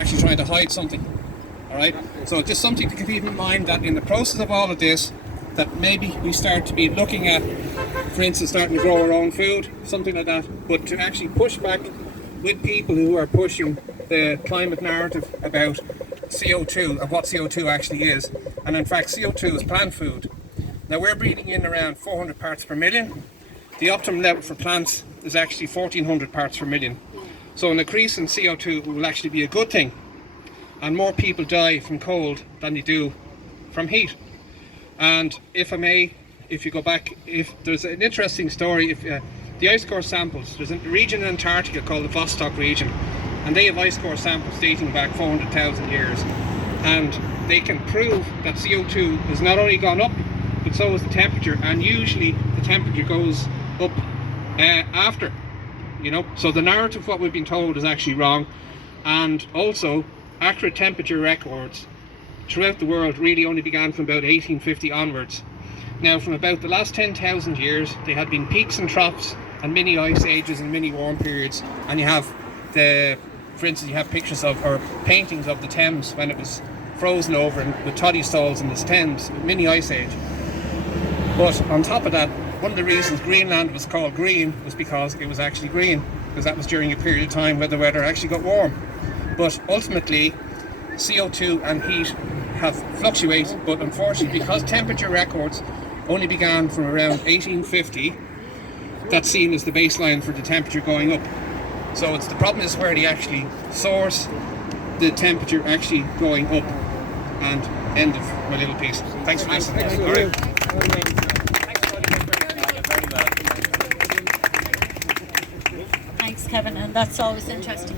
actually trying to hide something. All right. So just something to keep in mind, that in the process of all of this, that maybe we start to be looking at, for instance, starting to grow our own food, something like that. But to actually push back with people who are pushing the climate narrative about CO2 and what CO2 actually is. And in fact, CO2 is plant food. Now we're breathing in around 400 parts per million. The optimum level for plants is actually 1400 parts per million. So an increase in CO2 will actually be a good thing. And more people die from cold than they do from heat. And if I may, if you go back, if there's an interesting story, if the ice core samples, there's a region in Antarctica called the Vostok region, and they have ice core samples dating back 400,000 years, and they can prove that CO2 has not only gone up, but so is the temperature, and usually the temperature goes up after, you know. So the narrative, what we've been told, is actually wrong. And also, accurate temperature records throughout the world really only began from about 1850 onwards. Now, from about the last 10,000 years, there had been peaks and troughs and mini ice ages and mini warm periods. And you have for instance, you have pictures of, or paintings of the Thames when it was frozen over, and with toddy stalls in the Thames, mini ice age. But on top of that, one of the reasons Greenland was called green was because it was actually green, because that was during a period of time where the weather actually got warm. But ultimately, CO2 and heat have fluctuated, but unfortunately, because temperature records only began from around 1850, that's seen as the baseline for the temperature going up. So it's the problem is where they actually source the temperature actually going up. And end of my little piece. Thanks for listening. All right. Thanks, Kevin, and that's always interesting.